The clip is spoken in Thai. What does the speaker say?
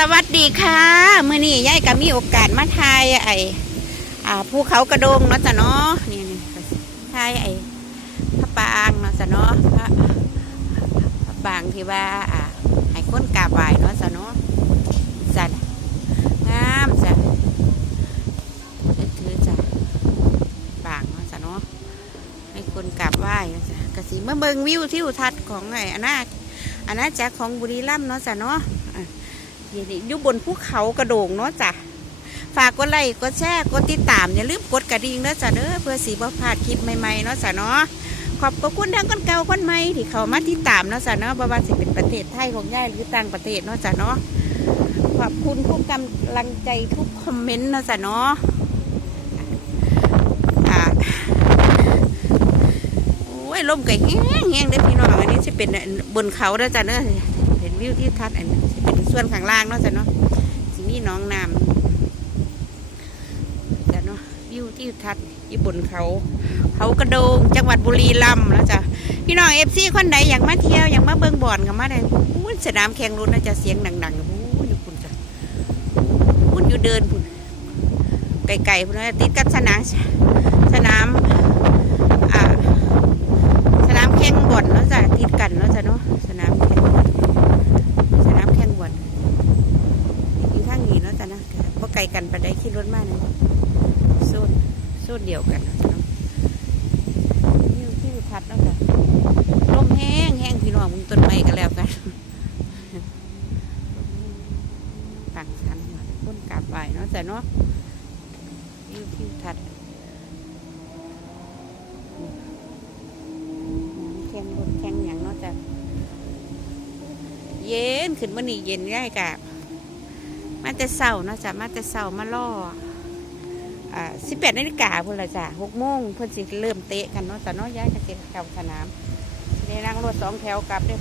สวัสดีค่ะมื่อนี้ยายก็มีโอกาสมาทายไอ้อาภูเขากระโดงเนาะจ้ะเนาะนี่นี่ทายไอ้พระปางเนาะจ้ะเนาะพระพระปางที่ว่าอ่าให้คนกราบไหว้เนาะจ้ะเนาะจ้ะงามจ้ะถือจ้ะปางเนาะจ้ะเนาะให้คนกราบไหว้เนาะจ้ะกสิมาเบิ่งวิวทิวทัศน์ของไอ้อาณาอาณาจักรของบุรีรัมย์เนาะจ้ะเนาะ นี่อยู่บนภูเขากระโดงเนาะจ้ะฝากกดไลค์กดแชร์กดติดตามอย่าลืมกดกระดิ่งเด้อจ้ะเด้อเพื่อสีบ่พลาดคลิปใหม่ๆเนาะจ้ะเนาะขอบคุณทั้งคนเก่าคนใหม่ที่เขามาติดตามเนาะจ้ะเนาะบ่ว่าสิเป็นประเทศไทยของยายหรือต่างประเทศเนาะจ้ะเนาะขอบคุณทุกกำลังใจทุกคอมเมนต์เนาะจ้ะเนาะอ่าโอ้ยลมก็แห้งแห้งเด้พี่น้องอันนี้จะเป็นบนเขาเด้อจ้ะเนาะเห็นวิวที่ทัดอันนี้ เป็นส่วนข้างล่างเนาะจ้ะเนาะสิมีหน้องน้ำแต่เนาะวิวที่ทัดอยู่บนเขา เขากระโดงจังหวัดบุรีรัมย์แล้วจ้ะพี่น้องเอฟซีคนใดอยากมาเที่ยวอยากมาเบิ่งบ่อนกันมาได้อู้สนามแข่งรถน่าจะเสียงดังๆอู้อยู่พุ่นจ้ะพุ่นอยู่เดินพุ่ไกลๆพุ่นติดกับสนามสนามอ่าสนามแข่งบ่อนเนาะจ้ะติดกันเนาะจ้ะเนาะสนามแข่งสนามแข่งบ่อน อยู่ทางนี้เนาะจ้ะนะพอ ไกลกันไปได้ขี่รถมากนะโซนโซนเดียวกันเนาะจ้ะเนาะวิวที่ทัดเนาะจ้ะลมแห้งแห้งพี่น้องมึงต้นไม้กันแล้วกันต่างกันต้นกาบใบเนาะจ้ะเนาะวิวที่ทัดแข่งรถแข่งอย่างเนาะจ้ะเย็นขึ้นมานี่เย็นง่ายกะ มาแต่เสาเนาะจ้ะมาแต่เสามาล่ออ่าสิบแปดนาฬิกาพุ่นละจ้ะหกโมงเพิ่นสิเริ่มเตะกันเนาะจ้ะเนาะย้ายกันเสร็จเก่าสนามสิได้นั่งรถสองแถวกลับเด้อ